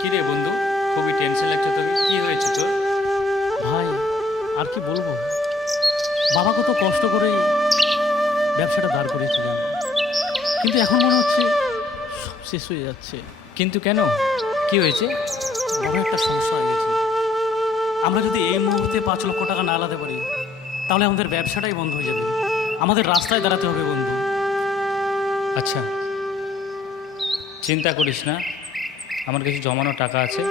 কি রে বন্ধু খুবই টেনশন লাগছে তোকে। কি হয়েছে তোর? ভাই আর কি বলব? বাবা কত কষ্ট করে ব্যবসাটা দাঁড় করিয়েছিলেন কিন্তু এখন মনে হচ্ছে সব শেষ হয়ে যাচ্ছে। কিন্তু কেন? কি হয়েছে? বড় একটা সমস্যা হয়ে গেছে। আমরা যদি এই মুহূর্তে পাঁচ লক্ষ টাকা না লাতে পারি তাহলে আমাদের ব্যবসাটাই বন্ধ হয়ে যাবে। আমাদের রাস্তায় দাঁড়াতে হবে বন্ধু। আচ্ছা। চিন্তা করিস না। আমার কিছু জমানো টাকা আছে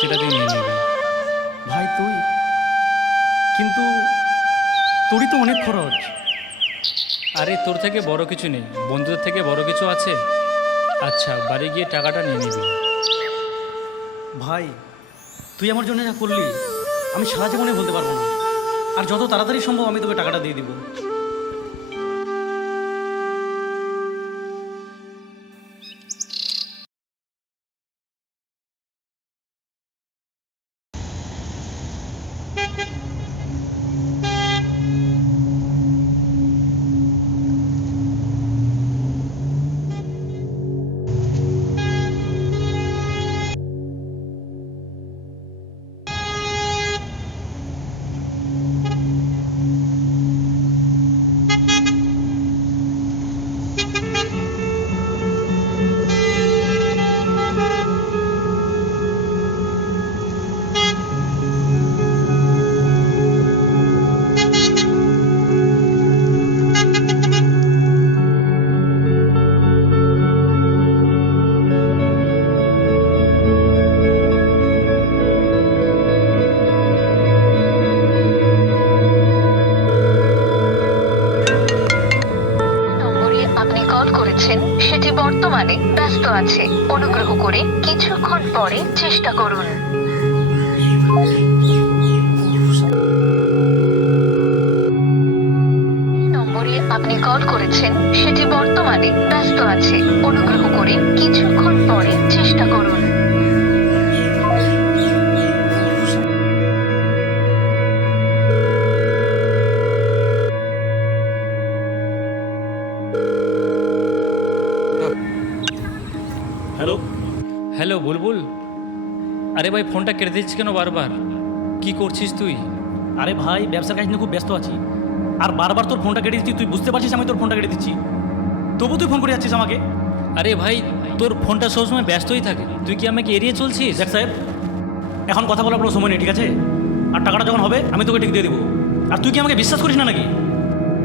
সেটা তুই নিয়ে নিবি। ভাই তুই? কিন্তু তোরই তো অনেক খরচ। আরে তোর থেকে বড় কিছু নেই। বন্ধুদের থেকে বড় কিছু আছে? আচ্ছা বাড়ি গিয়ে টাকাটা নিয়ে নিবি। ভাই তুই আমার জন্য যা করলি আমি সারা জীবনে বলতে পারব না। আর যত তাড়াতাড়ি সম্ভব আমি তোকে টাকাটা দিয়ে দিব। বর্তমানে ব্যস্ত আছে। অনুগ্রহ করে কিছুক্ষণ পরে চেষ্টা করুন। নম্বরে আপনি কল করেছেন, সেটি বর্তমানে ব্যস্ত আছে। অনুগ্রহ করে কিছুক্ষণ পরে চেষ্টা করুন। হ্যালো হ্যালো বুলবুল আরে ভাই ফোনটা কেটে দিচ্ছিস কেন বারবার? কি করছিস তুই? আরে ভাই ব্যবসার কাজ নিয়ে খুব ব্যস্ত আছি। আর বারবার তোর ফোনটা কেটে দিচ্ছি তুই বুঝতে পারছিস আমি তোর ফোনটা কেটে দিচ্ছি। তবু তুই ফোন করে যাচ্ছিস আমাকে? আরে ভাই তোর ফোনটা সবসময় ব্যস্তই থাকে। তুই কি আমাকে এড়িয়ে চলছিস? দেখ সাহেব এখন কথা বলার কোনো সময় নেই ঠিক আছে? আর টাকাটা যখন হবে আমি তোকে ঠিক দিয়ে দেবো। আর তুই কি আমাকে বিশ্বাস করিস না নাকি?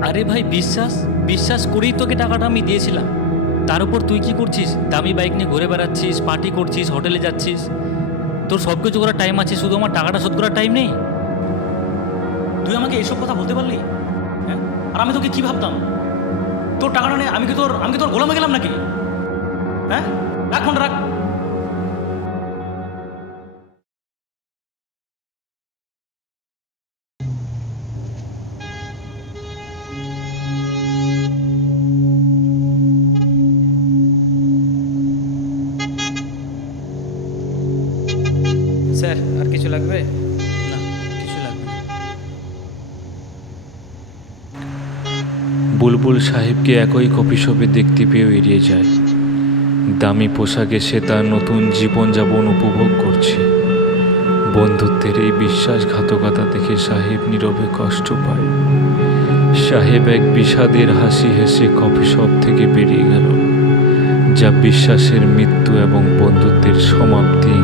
আরে ভাই বিশ্বাস? বিশ্বাস করেই তোকে টাকাটা আমি দিয়েছিলাম। তার উপর তুই কি করছিস? দামি বাইক নিয়ে ঘুরে বেড়াচ্ছিস পার্টি করছিস হোটেলে যাচ্ছিস। তোর সব কিছু করার টাইম আছে, শুধু আমার টাকাটা শোধ করার টাইম নেই? তুই আমাকে এসব কথা বলতে পারলি? হ্যাঁ? আর আমি তোকে কি ভাবতাম? তোর টাকাটা নেই আমি কি তোর, আমি কি তোর গোলামে গেলাম নাকি? হ্যাঁ? রাখ, ফোনটা রাখ। স্যার, আর কিছু লাগবে? না, কিছু লাগবে বুলবুল সাহেবকে একই কফি শপে দেখতে পেয়েও এড়িয়ে যায়। দামি পোশাকে সে তার নতুন জীবনযাপন উপভোগ করছে। বন্ধুত্বের এই বিশ্বাসঘাতকতা দেখে সাহেব নীরবে কষ্ট পায়। সাহেব এক বিষাদের হাসি হেসে কফি শপ থেকে বেরিয়ে গেল, যা বিশ্বাসের মৃত্যু এবং বন্ধুত্বের সমাপ্তি।